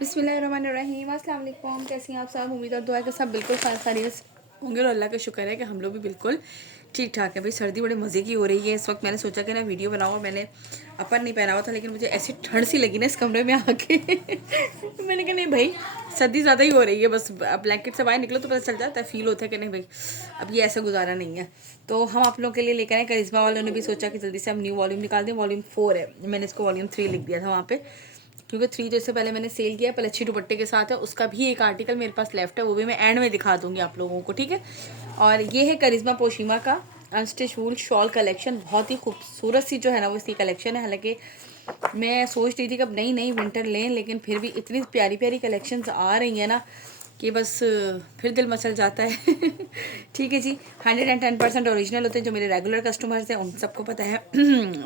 बिस्मिल्लाहिर्रहमानिर्रहीम, अस्सलाम वालेकुम। कैसी हैं आप सब? उम्मीद और दुआ है कि सब बिल्कुल खैरियत होंगे और अल्लाह का शुक्र है कि हम लोग भी बिल्कुल ठीक ठाक है। भाई सर्दी बड़े मज़े की हो रही है इस वक्त। मैंने सोचा कि ना वीडियो बनाऊँ, मैंने अपर नहीं पहना हुआ था, लेकिन मुझे ऐसी ठंड सी लगी ना इस कमरे में आके मैंने कहा नहीं भाई सर्दी ज़्यादा ही हो रही है, बस ब्लैंकेट से बाहर निकलो तो पता चल जाता है, फील होता है कि नहीं भाई अब ये ऐसा गुजारा नहीं है। तो हम आप लोगों के लिए लेकर आए, करिश्मा वालों ने भी सोचा कि जल्दी से हम न्यू वॉल्यूम निकाल दें। वॉल्यूम 4 है, मैंने इसको वॉल्यूम 3 लिख दिया था वहाँ पे, क्योंकि 3 जो इससे पहले मैंने सेल किया पहले अच्छी दुपट्टे के साथ है, उसका भी एक आर्टिकल मेरे पास लेफ्ट है, वो भी मैं एंड में दिखा दूंगी आप लोगों को, ठीक है। और ये है करिश्मा पोशीमा का अनस्टिच वूल शॉल कलेक्शन, बहुत ही खूबसूरत सी जो है ना वो इसकी कलेक्शन है। हालांकि मैं सोच रही थी कि अब नई नई विंटर लें, लेकिन फिर भी इतनी प्यारी प्यारी कलेक्शंस आ रही हैं ना कि बस फिर दिल मचल जाता है ठीक है जी। 110% ओरिजिनल होते हैं, जो मेरे रेगुलर कस्टमर्स हैं उन सबको पता है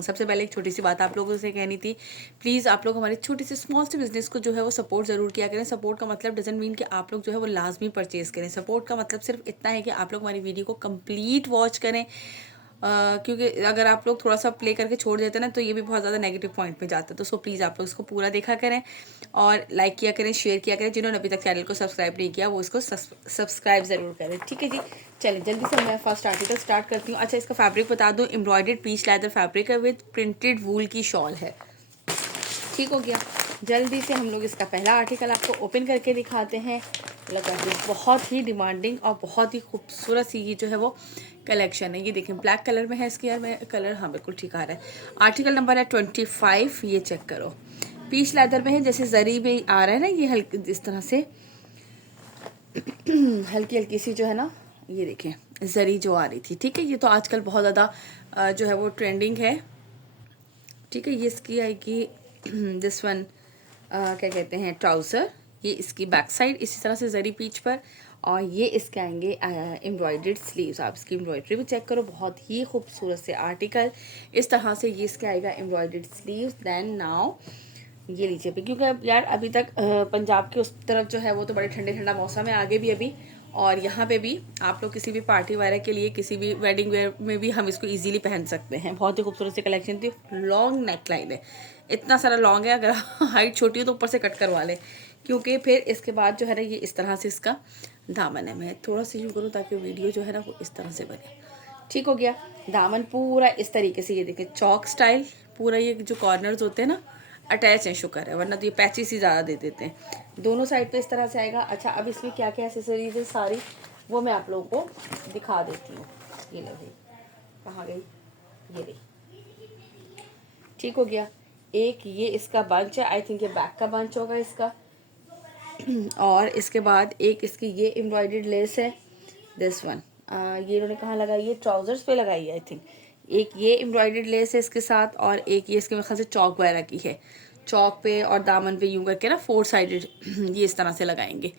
सबसे पहले एक छोटी सी बात आप लोगों से कहनी थी, प्लीज़ आप लोग हमारी छोटी सी स्मॉल सी बिजनेस को जो है वो सपोर्ट ज़रूर किया करें। सपोर्ट का मतलब डजंट मीन कि आप लोग जो है वो लाजमी परचेज़ करें। सपोर्ट का मतलब सिर्फ इतना है कि आप लोग हमारी वीडियो को कंप्लीट वॉच करें, क्योंकि अगर आप लोग थोड़ा सा प्ले करके छोड़ देते हैं ना तो ये भी बहुत ज़्यादा नेगेटिव पॉइंट पे जाता है। तो सो प्लीज़ आप लोग इसको पूरा देखा करें और लाइक किया करें, शेयर किया करें। जिन्होंने अभी तक चैनल को सब्सक्राइब नहीं किया वो इसको सब्सक्राइब ज़रूर करें, ठीक है जी। चलिए जल्दी से मैं फर्स्ट आर्टिकल स्टार्ट करती हूँ। अच्छा, इसका फैब्रिक बता दूँ, एम्ब्रॉयडर्ड पीच लेदर फैब्रिक है विद प्रिंटेड वूल की शॉल है, ठीक हो गया। जल्दी से हम लोग इसका पहला आर्टिकल आपको ओपन करके दिखाते हैं। लगा है बहुत ही डिमांडिंग और बहुत ही खूबसूरत सी ये जो है वो कलेक्शन है। ये देखें ब्लैक कलर में है इसकी, यार मैं कलर हाँ बिल्कुल ठीक आ रहा है। आर्टिकल नंबर है 25, ये चेक करो। पीच लेदर में है, जैसे जरी में आ रहा है ना ये हल्की इस तरह से हल्की हल्की सी जो है ना, ये देखें जरी जो आ रही थी, ठीक है। ये तो आजकल बहुत ज़्यादा जो है वो ट्रेंडिंग है, ठीक है। ये इसकी आएगी दिस वन क्या कहते हैं ट्राउज़र, ये इसकी बैक साइड इसी तरह से जरी पीच पर, और ये इसके आएंगे एम्ब्रॉयडर्ड स्लीव्स। आप इसकी एम्ब्रॉयडरी भी चेक करो, बहुत ही खूबसूरत से आर्टिकल इस तरह से ये इसके आएगा एम्ब्रॉयडर्ड स्लीव्स। देन नाउ ये लीजिए भी, क्योंकि यार अभी तक पंजाब के उस तरफ जो है वो तो बड़े ठंडे ठंडा मौसम है आगे भी अभी, और यहाँ पे भी आप लोग किसी भी पार्टी वगैरह के लिए किसी भी वेडिंग वेयर में भी हम इसको इजीली पहन सकते हैं। बहुत ही खूबसूरत सी कलेक्शन थी। लॉन्ग नेक लाइन है, इतना सारा लॉन्ग है, अगर हाइट छोटी हो तो ऊपर से कट करवा लें, क्योंकि फिर इसके बाद जो है ना ये इस तरह से इसका दामन है। मैं थोड़ा सा यूँ करूँ ताकि वीडियो जो है ना वो इस तरह से बने, ठीक हो गया। दामन पूरा इस तरीके से, ये देखें चौक स्टाइल पूरा, ये जो कॉर्नर्स होते हैं ना अटैच है, शुक्र है, वरना तो ये पैचेस ही ज़्यादा दे देते हैं। दोनों साइड पे इस तरह से आएगा। अच्छा, अब इसमें क्या क्या एसेसरीज है सारी वो मैं आप लोगों को दिखा देती हूँ। ये लो भाई, कहाँ गई, ये रही, ठीक हो गया। एक ये इसका बंच है, आई थिंक ये बैक का बंच होगा इसका और इसके बाद एक इसकी ये एम्ब्रॉयडर्ड लेस है, दिस वन। ये इन्होंने कहाँ लगाई है, ट्राउजर्स पे लगाई है आई थिंक। एक ये एम्ब्रॉयडर्ड लेस है इसके साथ, और एक ये इसके मेरे ख्याल से चौक वगैरह की है, चौक पे और दामन पे यूं करके ना 4 साइडेड ये इस तरह से लगाएंगे।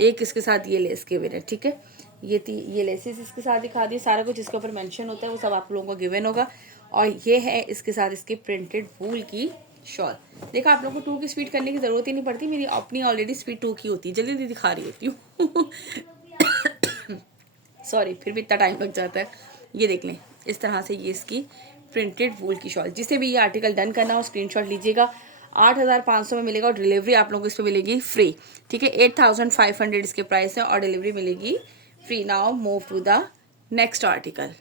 एक इसके साथ ये लेस के विन है, ठीक है। ये लेसेस इसके साथ दिखा दी, सारा कुछ इसके ऊपर मेंशन होता है वो सब आप लोगों को गिवन होगा। और ये है इसके साथ इसकी प्रिंटेड वूल की शॉल। देखा, आप लोगों को 2 की स्पीड करने की ज़रूरत ही नहीं पड़ती, मेरी अपनी ऑलरेडी स्पीड 2 की होती है, जल्दी जल्दी दिखा रही होती हूँ सॉरी, फिर भी इतना टाइम लग जाता है। ये देख लें इस तरह से ये इसकी प्रिंटेड वूल की शॉल। जिसे भी ये आर्टिकल डन करना हो स्क्रीनशॉट लीजिएगा। 8,500 में मिलेगा और डिलीवरी आप लोगों को इस पर मिलेगी फ्री, ठीक है। 8,500 इसके प्राइस है और डिलीवरी मिलेगी free. Now move to the next article.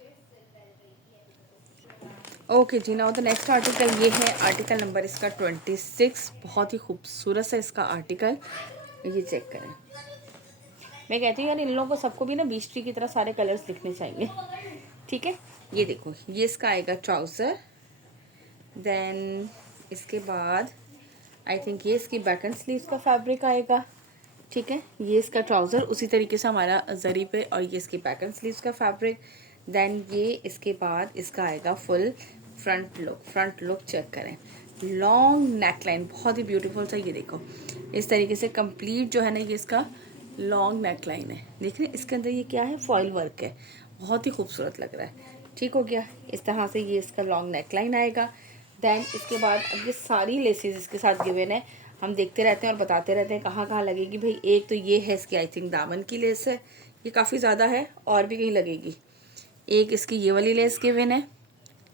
Okay जी, नाउ द नेक्स्ट आर्टिकल ये है आर्टिकल नंबर इसका 26। बहुत ही खूबसूरत सा इसका आर्टिकल, ये चेक करें। मैं कहती हूँ यार इन लोगों को सबको भी ना बीच ट्री की तरह सारे कलर्स लिखने चाहिए, ठीक है। ये देखो, ये इसका आएगा ट्राउज़र, देन इसके बाद आई थिंक ये इसकी बैक एंड स्लीव्स का फैब्रिक आएगा, ठीक है। ये इसका ट्राउज़र उसी तरीके से हमारा जरी पे, और ये इसकी बैक एंड स्लीव्स का फैब्रिक। देन ये इसके बाद इसका आएगा full front look. Front look check करें, लॉन्ग नेक लाइन बहुत ही ब्यूटीफुल सा, ये देखो इस तरीके से कंप्लीट जो है ना ये इसका लॉन्ग नेक लाइन है। देख रहे हैं इसके अंदर ये क्या है, फॉइल वर्क है, बहुत ही खूबसूरत लग रहा है, ठीक हो गया। इस तरह से ये इसका लॉन्ग नेक लाइन आएगा। देन इसके बाद अब ये सारी लेसेस इसके साथ गिवन है, हम देखते रहते हैं और बताते रहते हैं कहाँ कहाँ लगेगी भाई। एक तो ये है इसकी आई थिंक दामन की लेस है, ये काफ़ी ज़्यादा है और भी कहीं लगेगी। एक इसकी ये वाली लेस गिवन है,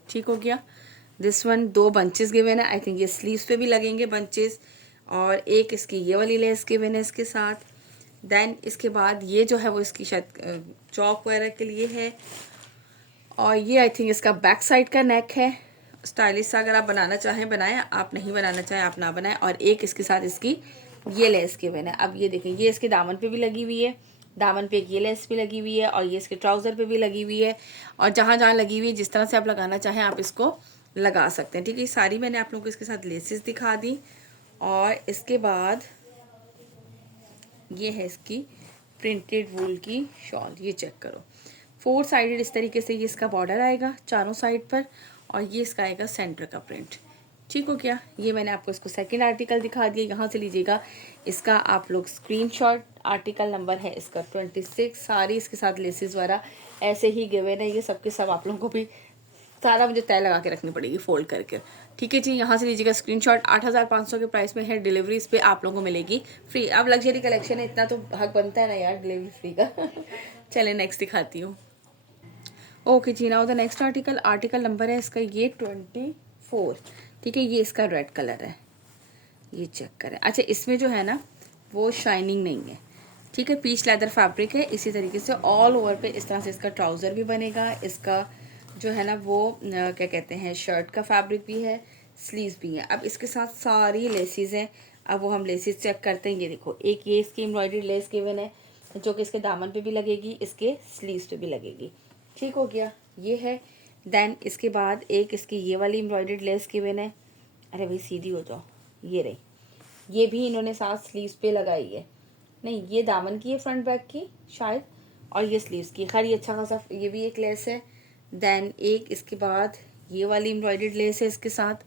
ठीक हो गया। दिस वन 2 बंचेस गिवन है, आई थिंक ये स्लीव्स पे भी लगेंगे बंचेस। और एक इसकी ये वाली लेस गिवन है इसके साथ। देन इसके बाद ये जो है वो इसकी शायद चौक वगैरह के लिए है। और ये आई थिंक इसका बैक साइड का नेक है। स्टाइलिश सा अगर आप बनाना चाहें बनाएं, आप नहीं बनाना चाहें आप ना बनाएं। और एक इसके साथ इसकी ये लेस गिवन है। अब ये देखें, ये इसके दामन पे भी लगी हुई है, दामन पे एक ये लेस भी लगी हुई है और ये इसके ट्राउज़र पे भी लगी हुई है। और जहाँ जहाँ लगी हुई है जिस तरह से आप लगाना चाहें आप इसको लगा सकते हैं। ठीक है, ये सारी मैंने आप लोगों को इसके साथ लेसेस दिखा दी। और इसके बाद ये है इसकी प्रिंटेड वूल की शॉल। ये चेक करो, 4 साइडेड इस तरीके से ये इसका बॉर्डर आएगा चारों साइड पर। और ये इसका आएगा सेंटर का प्रिंट। ठीक हो गया। ये मैंने आपको इसको सेकंड आर्टिकल दिखा दिया, यहाँ से लीजिएगा। इसका आप लोग स्क्रीनशॉट, आर्टिकल नंबर है इसका 26। सारी इसके साथ लेसेस वगैरह ऐसे ही गिवन है। ये सब के सब आप लोगों को भी सारा मुझे तय लगा के रखनी पड़ेगी फोल्ड करके। ठीक है जी, यहाँ से लीजिएगा स्क्रीनशॉट। 8500 के प्राइस में है। डिलीवरी इस पर आप लोगों को मिलेगी फ्री। अब लग्जरी कलेक्शन है, इतना तो हक बनता है ना यार डिलीवरी फ्री का। चले नेक्स्ट दिखाती हूँ। ओके जी, now the next article, article number है इसका ये 24। ठीक है, ये इसका रेड कलर है। ये चेक करें। अच्छा, इसमें जो है ना वो शाइनिंग नहीं है। ठीक है, पीच लेदर फैब्रिक है। इसी तरीके से ऑल ओवर पे इस तरह से इसका ट्राउज़र भी बनेगा। इसका जो है ना वो क्या कहते हैं, शर्ट का फैब्रिक भी है, स्लीव्स भी है। अब इसके साथ सारी लेसेस हैं। अब वो हम लेसेस चेक करते हैं। ये देखो, एक ये इसकी एम्ब्रॉयडरी लेस गिवन है जो कि इसके दामन पे भी लगेगी, इसके स्लीव्स पे भी लगेगी। ठीक हो गया, ये है। देन इसके बाद एक इसकी ये वाली एम्ब्रॉयडर्ड लेस गिवन है। अरे भाई सीधी हो जाओ, ये रही। ये भी इन्होंने साथ स्लीव्स पे लगाई है। नहीं, ये दामन की है फ्रंट बैक की शायद, और ये स्लीव्स की। खैर ये अच्छा खासा ये भी एक लेस है। देन एक इसके बाद ये वाली एम्ब्रॉयडर्ड लेस है इसके साथ।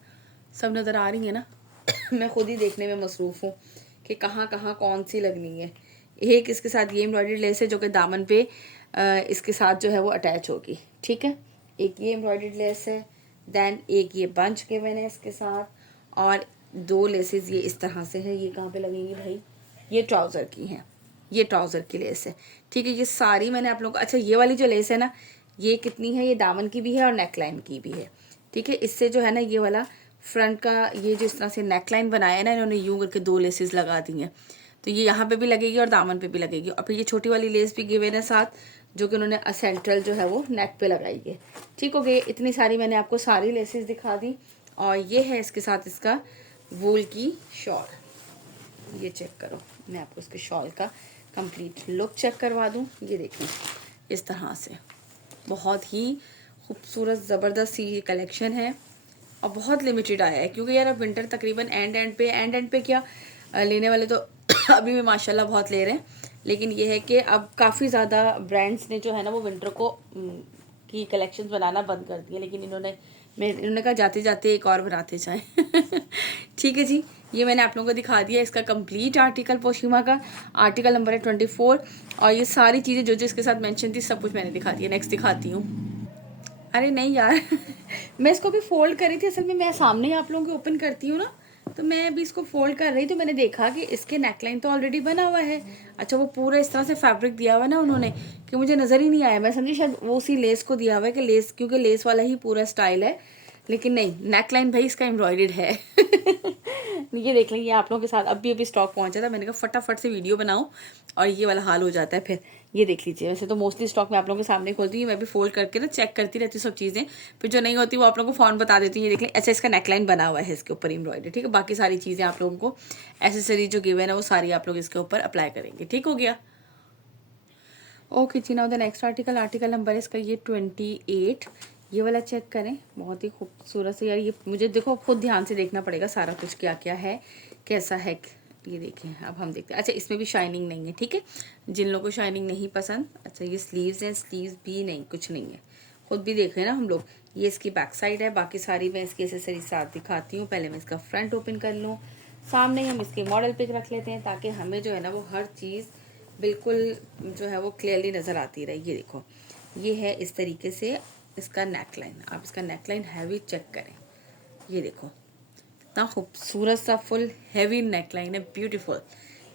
सब नज़र आ रही है ना? मैं खुद ही देखने में मसरूफ़ हूँ कि कहाँ कहाँ कौन सी लगनी है। एक इसके साथ ये एम्ब्रॉयडर्ड लेस है जो कि दामन पे इसके साथ जो है वो अटैच होगी। ठीक है, एक ये एम्ब्रॉयडर्ड लेस है। देन एक ये बंच के मैंने इसके साथ, और 2 लेसेस ये इस तरह से है। ये कहाँ पे लगेंगी भाई? ये ट्राउज़र की हैं, ये ट्राउज़र की लेस है। ठीक है, ये सारी मैंने आप लोगों को। अच्छा, ये वाली जो लेस है ना, ये कितनी है? ये दामन की भी है और नेकलाइन की भी है। ठीक है, इससे जो है ना ये वाला फ्रंट का ये जो इस तरह से नेकलाइन बनाया है ना इन्होंने, यूं करके 2 लेसेस लगा दी हैं। तो ये यहाँ पे भी लगेगी और दामन पे भी लगेगी। और फिर ये छोटी वाली लेस भी गिवन है साथ, जो कि उन्होंने सेंट्रल जो है वो नेक पे लगाई है। ठीक हो गई, इतनी सारी मैंने आपको सारी लेसेस दिखा दी। और ये है इसके साथ इसका वूल की शॉल। ये चेक करो, मैं आपको इसके शॉल का कंप्लीट लुक चेक करवा दूँ। ये देखिए इस तरह से बहुत ही खूबसूरत ज़बरदस्त सी कलेक्शन है और बहुत लिमिटेड आया है। क्योंकि यार अब विंटर तकरीबन एंड पे क्या लेने वाले तो अभी भी माशाल्लाह बहुत ले रहे हैं। लेकिन ये है कि अब काफ़ी ज़्यादा ब्रांड्स ने जो है ना वो विंटर को की कलेक्शंस बनाना बंद कर दिए। लेकिन इन्होंने कहा जाते जाते एक और बनाते जाएं। ठीक है जी, ये मैंने आप लोगों को दिखा दिया इसका कंप्लीट आर्टिकल पोशीमा का। आर्टिकल नंबर है 24। और ये सारी चीज़ें जो जो इसके साथ मेंशन थी सब कुछ मैंने दिखा दिया। नेक्स्ट दिखाती हूँ। अरे नहीं यार मैं इसको भी फोल्ड करी थी। असल में मैं सामने ही आप लोगों को ओपन करती हूँ ना, तो मैं अभी इसको फोल्ड कर रही तो मैंने देखा कि इसके नेकलाइन तो ऑलरेडी बना हुआ है। अच्छा, वो पूरा इस तरह से फैब्रिक दिया हुआ है ना उन्होंने कि मुझे नज़र ही नहीं आया। मैं समझी शायद वो उसी लेस को दिया हुआ है कि लेस, क्योंकि लेस वाला ही पूरा स्टाइल है। लेकिन नहीं, नेकलाइन भाई इसका एम्ब्रॉयडर्ड है। ये देख लेंगे आप लोगों के साथ अभी स्टॉक पहुंचा था। मैंने कहा फटाफट से वीडियो बनाऊं और ये वाला हाल हो जाता है फिर। ये देख लीजिए, वैसे तो मोस्टली स्टॉक मैं आप लोगों के सामने खोलती हूँ। मैं भी फोल्ड करके ना चेक करती रहती हूँ सब चीज़ें, फिर जो नहीं होती वो आप लोगों को फ़ौरन बता देती हूँ। ये देख लें। अच्छा, इसका नेकलाइन बना हुआ है इसके ऊपर एम्ब्रॉयडरी। ठीक है, बाकी सारी चीज़ें आप लोगों को एसेसरी जो गिवन है वो सारी आप लोग इसके ऊपर अप्लाई करेंगे। ठीक हो गया। ओके जी, now the next article, article number है इसका ये 28। ये वाला चेक करें, बहुत ही खूबसूरत से यार। ये मुझे देखो खुद ध्यान से देखना पड़ेगा सारा कुछ क्या क्या है कैसा है। ये देखिए, अब हम देखते हैं। अच्छा, इसमें भी शाइनिंग नहीं है। ठीक है, जिन लोगों को शाइनिंग नहीं पसंद। अच्छा, ये स्लीव्स हैं, स्लीव्स भी नहीं, कुछ नहीं है। खुद भी देख रहे हैं ना हम लोग। ये इसकी बैक साइड है। बाकी सारी मैं इसकी एसेसरी साथ दिखाती हूँ। पहले मैं इसका फ्रंट ओपन कर लूँ। सामने हम इसके मॉडल पिक रख लेते हैं ताकि हमें जो है ना वो हर चीज़ बिल्कुल जो है वो क्लियरली नज़र आती रहे। ये देखो, ये है इस तरीके से इसका नेकलाइन। आप इसका नेकलाइन हैवी चेक करें। ये देखो इतना खूबसूरत सा फुल हैवी नेकलाइन है, ब्यूटीफुल।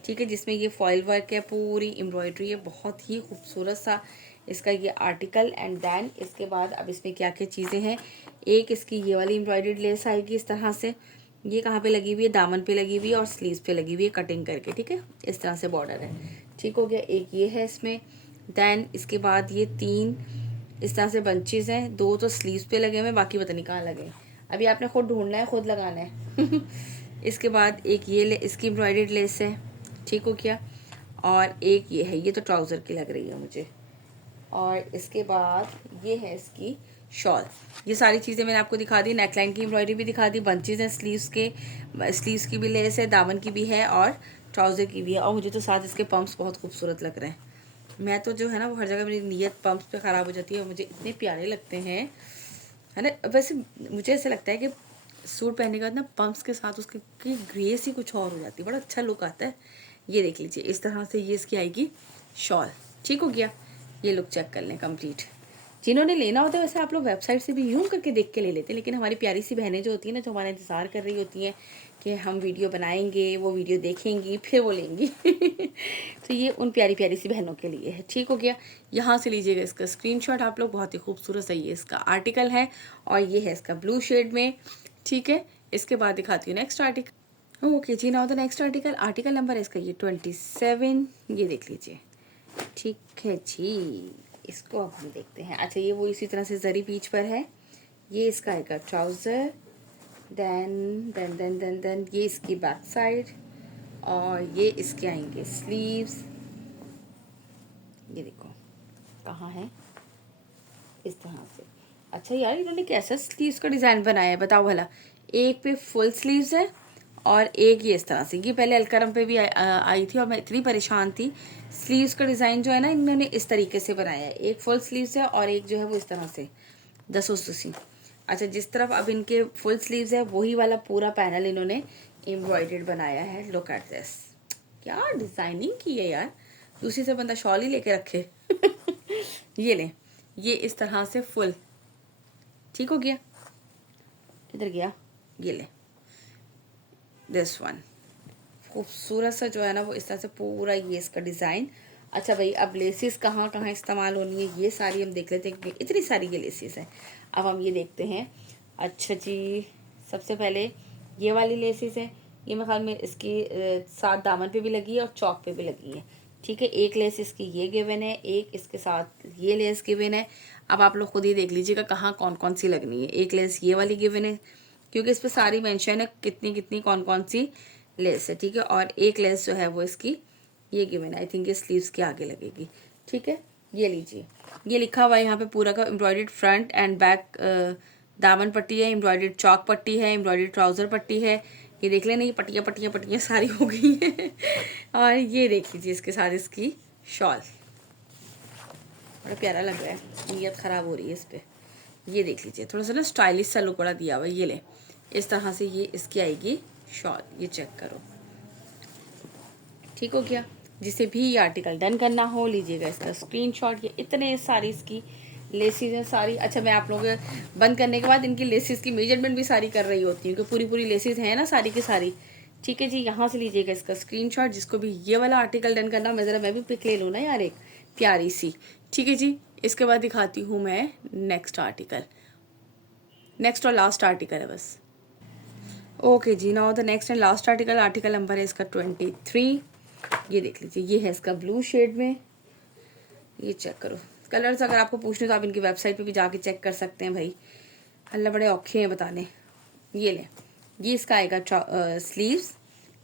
ठीक है, जिसमें ये फॉइल वर्क है, पूरी एम्ब्रॉयडरी है, बहुत ही खूबसूरत सा इसका ये आर्टिकल। एंड देन इसके बाद अब इसमें क्या क्या चीज़ें हैं। एक इसकी ये वाली एम्ब्रॉयडर्ड लेस आएगी इस तरह से। ये कहाँ पे लगी हुई है, दामन पे लगी हुई है और स्लीव्स पे लगी हुई है कटिंग करके, ठीक है। इस तरह से बॉर्डर है, ठीक हो गया। एक ये है इसमें, देन इसके बाद ये 3 इस तरह से बंचेस हैं, 2 तो स्लीव्स पे लगे हुए हैं, बाकी पता नहीं कहाँ लगे, अभी आपने खुद ढूंढना है, खुद लगाना है। इसके बाद एक ये इसकी एम्ब्रॉयडर्ड लेस है, ठीक हो गया। और एक ये है, ये तो ट्राउज़र की लग रही है मुझे। और इसके बाद ये है इसकी शॉल। ये सारी चीज़ें मैंने आपको दिखा दी, नेकलाइन की एम्ब्रॉयडरी भी दिखा दी, बंचेज हैं स्लीव्स के, स्लीव्स की भी लेस है, दामन की भी है और ट्राउज़र की भी है। और मुझे तो साथ इसके पम्प्स बहुत खूबसूरत लग रहे हैं। मैं तो जो है ना वो हर जगह मेरी नीयत पम्प्स पे ख़राब हो जाती है और मुझे इतने प्यारे लगते हैं, है ना। वैसे मुझे ऐसा लगता है कि सूट पहनने के बाद ना पम्प्स के साथ उसकी ग्रेस ही कुछ और हो जाती है, बड़ा अच्छा लुक आता है। ये देख लीजिए, इस तरह से ये इसकी आएगी शॉल, ठीक हो गया। ये लुक चेक कर लें कंप्लीट। जिन्होंने लेना होता है वैसे आप लोग वेबसाइट से भी यूं करके देख के ले लेते हैं, लेकिन हमारी प्यारी सी बहनें जो होती हैं ना, जो हमारा इंतज़ार कर रही होती हैं कि हम वीडियो बनाएंगे, वो वीडियो देखेंगी फिर वो लेंगी। तो ये उन प्यारी प्यारी सी बहनों के लिए है, ठीक हो गया। यहाँ से लीजिएगा इसका स्क्रीनशॉट आप लोग, बहुत ही खूबसूरत सा ये इसका आर्टिकल है और ये है इसका ब्लू शेड में, ठीक है। इसके बाद दिखाती हूँ नेक्स्ट आर्टिकल। ओके जी, now the next article number है इसका ये 27, ये देख लीजिए, ठीक है जी। इसको अब हम देखते हैं। अच्छा, ये वो इसी तरह से जरी बीच पर है। ये इसका आएगा ट्राउज़र, देन ये इसकी बैक साइड और ये इसके आएंगे स्लीव्स। ये देखो कहाँ है, इस तरह से। अच्छा यार, इन्होंने कैसा स्लीव्स का डिज़ाइन बनाया है बताओ भला। एक पे फुल स्लीव्स है और एक ये इस तरह से। ये पहले अलकरम पे भी आई थी और मैं इतनी परेशान थी। स्लीव्स का डिज़ाइन जो है ना, इन्होंने इस तरीके से बनाया है, एक फुल स्लीव्स है और एक जो है वो इस तरह से दसों। अच्छा, जिस तरफ अब इनके फुल स्लीव्स है वही वाला पूरा पैनल इन्होंने एम्ब्रॉयडर्ड बनाया है। लुक एट दिस, क्या डिज़ाइनिंग की है यार, दूसरी से बंदा शॉल ही लेके रखे। ये ले, ये इस तरह से फुल, ठीक हो गया। किधर गया, ये ले दिस वन, खूबसूरत सा जो है ना वो इस तरह से पूरा ये इसका डिज़ाइन। अच्छा भाई, अब लेसिस कहाँ कहाँ इस्तेमाल होनी है ये सारी हम देख लेते हैं, इतनी सारी ये लेसिस हैं। अब हम ये देखते हैं। अच्छा जी, सबसे पहले ये वाली लेसिस है, ये मेरे ख्याल में इसकी साथ दामन पे भी लगी है और चौक पे भी लगी है, ठीक है। एक लेस इसकी ये गिवन है, एक इसके साथ ये लेस गिवन है। अब आप लोग खुद ही देख लीजिएगा कहाँ कौन कौन सी लगनी है। एक लेस ये वाली गिवन है क्योंकि इस पर सारी मेंशन है कितनी कितनी कौन कौन सी लेस है, ठीक है। और एक लेस जो है वो इसकी ये गिवन है, आई थिंक ये स्लीव्स के आगे लगेगी, ठीक है। ये लीजिए, ये लिखा हुआ है यहाँ पे पूरा का एम्ब्रॉयडर्ड फ्रंट एंड बैक दामन पट्टी है, एम्ब्रॉयडर्ड चौक पट्टी है, एम्ब्रॉयडर्ड ट्राउज़र पट्टी है। ये देख लेना, ये पट्टियाँ पट्टियाँ पट्टियाँ सारी हो गई हैं। और ये देख लीजिए इसके साथ इसकी शॉल, बड़ा प्यारा लग रहा है, नीयत ख़राब हो रही है इस पर। ये देख लीजिए, थोड़ा सा ना स्टाइलिश सा लुक बड़ा दिया हुआ है। ये ले, इस तरह से ये इसकी आएगी शॉल, ये चेक करो, ठीक हो गया। जिसे भी ये आर्टिकल डन करना हो लीजिएगा इसका स्क्रीनशॉट। ये इतने सारी इसकी लेसिस हैं सारी। अच्छा, मैं आप लोग बंद करने के बाद इनकी लेसिस की मेजरमेंट भी सारी कर रही होती हूँ कि पूरी पूरी लेसिस हैं ना सारी की सारी, ठीक है जी। यहाँ से लीजिएगा इसका स्क्रीनशॉट, जिसको भी ये वाला आर्टिकल डन करना। मैं भी पिक ले लूँ ना यार एक प्यारी सी, ठीक है जी। इसके बाद दिखाती हूँ मैं नेक्स्ट आर्टिकल, नेक्स्ट और लास्ट आर्टिकल है बस। ओके जी, now the next and last article number है इसका 23। ये देख लीजिए, ये है इसका ब्लू शेड में। ये चेक करो, कलर्स अगर आपको पूछने तो आप इनकी वेबसाइट पे भी जाके चेक कर सकते हैं भाई, अल्लाह बड़े औखे हैं बताने। ये ले, ये इसका आएगा स्लीव्स,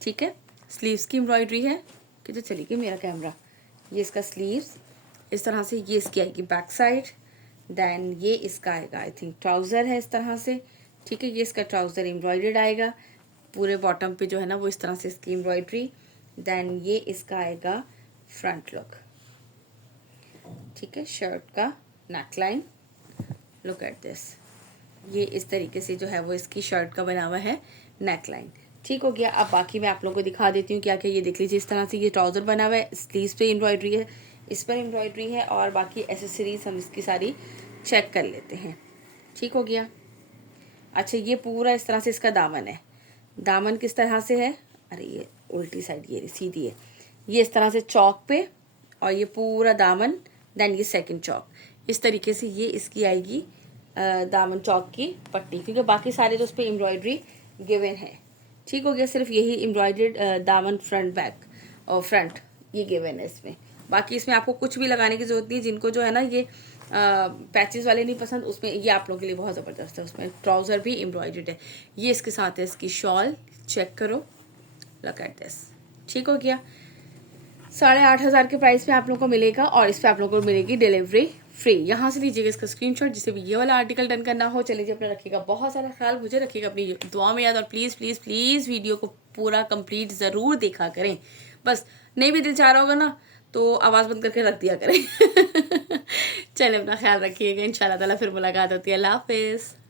ठीक है। स्लीव्स की एम्ब्रॉयडरी है, किधर चली गई मेरा कैमरा। ये इसका स्लीव्स इस तरह से, ये इसकी आएगी बैक साइड, देन ये इसका आएगा आई थिंक ट्राउज़र है इस तरह से, ठीक है। ये इसका ट्राउज़र एम्ब्रॉयडर्ड आएगा पूरे बॉटम पे जो है ना वो इस तरह से इसकी एम्ब्रॉयडरी। देन ये इसका आएगा फ्रंट लुक, ठीक है, शर्ट का नेकलाइन। लुक एट दिस, ये इस तरीके से जो है वो इसकी शर्ट का बना हुआ है नेकलाइन, ठीक हो गया। अब बाकी मैं आप लोगों को दिखा देती हूँ क्या क्या। ये देख लीजिए, इस तरह से ये ट्राउज़र बना हुआ है, स्लीव्स पे एम्ब्रॉयडरी है, इस पर एम्ब्रॉयडरी है और बाकी एसेसरीज हम इसकी सारी चेक कर लेते हैं, ठीक हो गया। अच्छा, ये पूरा इस तरह से इसका दामन है। दामन किस तरह से है, अरे ये उल्टी साइड, ये सीधी है। ये इस तरह से चौक पे और ये पूरा दामन, देन ये सेकंड चौक, इस तरीके से ये इसकी आएगी दामन चौक की पट्टी, क्योंकि बाकी सारे तो उस पर एम्ब्रॉयडरी गिवन है, ठीक हो गया। सिर्फ यही एम्ब्रॉयडर्ड दामन फ्रंट बैक और फ्रंट ये गिवन है इसमें। बाकी इसमें आपको कुछ भी लगाने की जरूरत नहीं। जिनको जो है ना ये पैचेस वाले नहीं पसंद, उसमें ये आप लोगों के लिए बहुत ज़बरदस्त है। उसमें ट्राउज़र भी एम्ब्रॉयडर्ड है। ये इसके साथ है इसकी शॉल, चेक करो, लुक एट दिस। ठीक हो गया। 8,500 के प्राइस में आप लोगों को मिलेगा और इस पर आप लोगों को मिलेगी डिलीवरी फ्री। यहाँ से लीजिएगा इसका स्क्रीनशॉट जिसे भी ये वाला आर्टिकल डन करना हो। चलिए जी, अपना रखिएगा बहुत सारा ख्याल, मुझे रखिएगा अपनी दुआ में याद, और प्लीज़ प्लीज़ प्लीज़ वीडियो को पूरा कंप्लीट ज़रूर देखा करें। बस नहीं भी दिल चाह रहा होगा ना तो आवाज़ बंद करके रख दिया करें। चलिए अपना ख्याल रखिएगा, इंशाल्लाह ताला फिर मुलाकात होती है। अल्लाह हाफिज़।